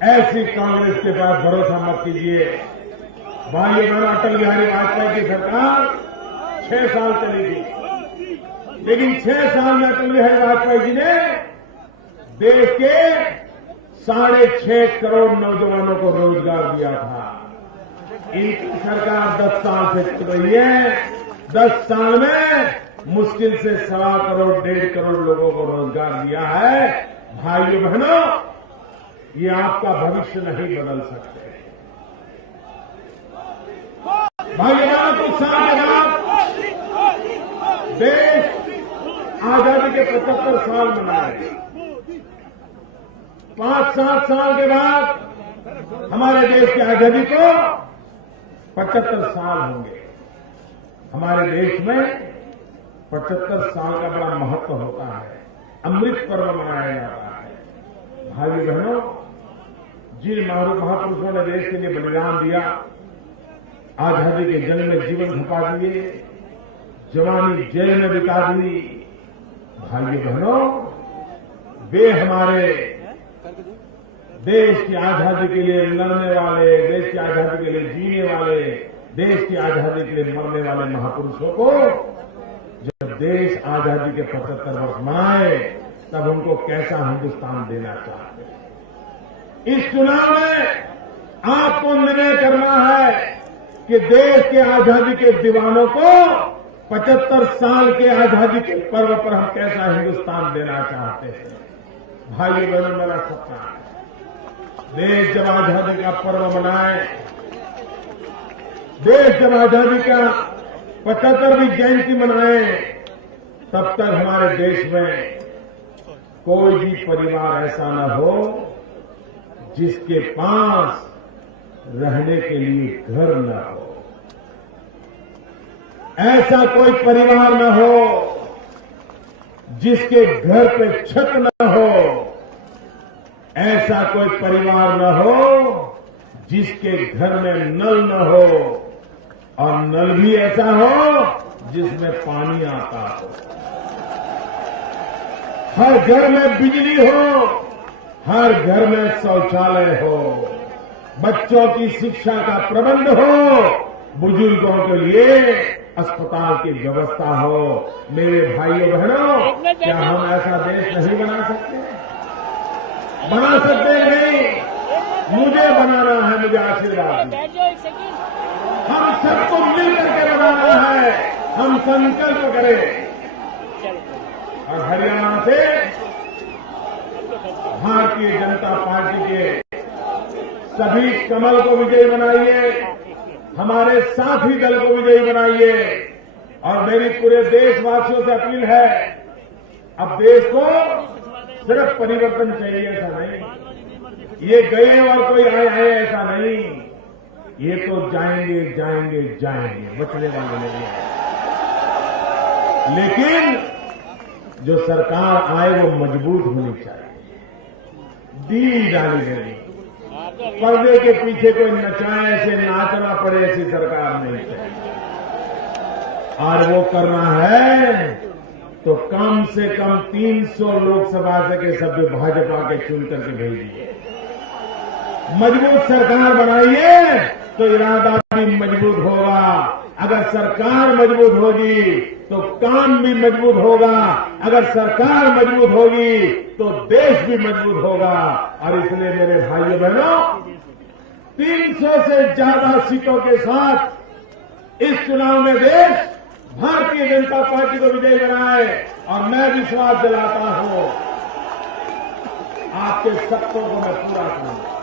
ऐसी कांग्रेस के पास भरोसा मत कीजिए। भाइयों बहनों, अटल बिहारी वाजपेयी की सरकार 6 साल चली थी, लेकिन 6 साल में अटल बिहारी वाजपेयी जी ने देश के 6.5 करोड़ नौजवानों को रोजगार दिया था। इनकी सरकार 10 साल से चल रही है। 10 साल में मुश्किल से 1.25 करोड़ 1.5 करोड़ लोगों को रोजगार दिया है। भाइयों बहनों, ये आपका भविष्य नहीं बदल सकते। भाइयों बहनों, कुछ साल के बाद देश आजादी के 75 साल मनाए। 5-7 साल के बाद हमारे देश की आजादी को 75 साल होंगे। हमारे देश में 75 साल का बड़ा महत्व होता है। अमृत पर्व मनाया जाता है। भाइयों बहनों, जिन महापुरुषों ने देश के लिए बलिदान दिया, आजादी के जंग में जीवन खपा दिए, जवानी जेल में बिता दी, भाइयों बहनों, वे हमारे देश की आजादी के लिए लड़ने वाले, देश की आजादी के लिए जीने वाले, देश की आजादी के लिए मरने वाले महापुरुषों को जब देश आजादी के 75 वर्ष मनाए, तब उनको कैसा हिंदुस्तान देना चाहते हैं। इस चुनाव में आपको निर्णय करना है कि देश के आजादी के दीवानों को 75 साल के आजादी के पर्व पर हम कैसा हिंदुस्तान देना चाहते हैं। भाइयों बहनों, मेरा सपना है देश जब आजादी का पर्व मनाए, देश जब आजादी का 75वीं जयंती मनाए, तब तक हमारे देश में कोई भी परिवार ऐसा न हो जिसके पास रहने के लिए घर न हो। ऐसा कोई परिवार न हो जिसके घर पे छत न हो। ऐसा कोई परिवार न हो जिसके घर में नल न हो, और नल भी ऐसा हो जिसमें पानी आता हो। हर घर में बिजली हो, हर घर में शौचालय हो, बच्चों की शिक्षा का प्रबंध हो, बुजुर्गों के लिए अस्पताल की व्यवस्था हो। मेरे भाइयों बहनों, क्या हम ऐसा देश नहीं बना सकते? बना सकते हैं नहीं? मुझे बनाना है, मुझे आशीर्वाद। हम सबको मिलकर के बनाना है। हम संकल्प करें और हरियाणा से भारतीय जनता पार्टी के सभी कमल को विजयी बनाइए, हमारे साथी दल को विजयी बनाइए। और मेरी पूरे देशवासियों से अपील है, अब देश को सिर्फ परिवर्तन चाहिए ऐसा नहीं, ये गए और कोई आए ऐसा नहीं, ये तो जाएंगे जाएंगे जाएंगे, बचने वाले नहीं है। लेकिन जो सरकार आए वो मजबूत होनी चाहिए, दी डाली गई। पर्दे के पीछे कोई नचाए, ऐसे नाचना पड़े, ऐसी सरकार नहीं चाहिए। और वो करना है तो कम से कम 300 लोकसभा के सभ्य भाजपा के चुन करके भेजिए। मजबूत सरकार बनाइए तो इरादा भी मजबूत होगा। अगर सरकार मजबूत होगी तो काम भी मजबूत होगा। अगर सरकार मजबूत होगी तो देश भी मजबूत होगा। और इसलिए मेरे भाइयों बहनों, 300 से ज्यादा सीटों के साथ इस चुनाव में देश भारतीय जनता पार्टी को विजयी बनाए। और मैं विश्वास दिलाता हूं आपके सपनों को मैं पूरा करूंगा।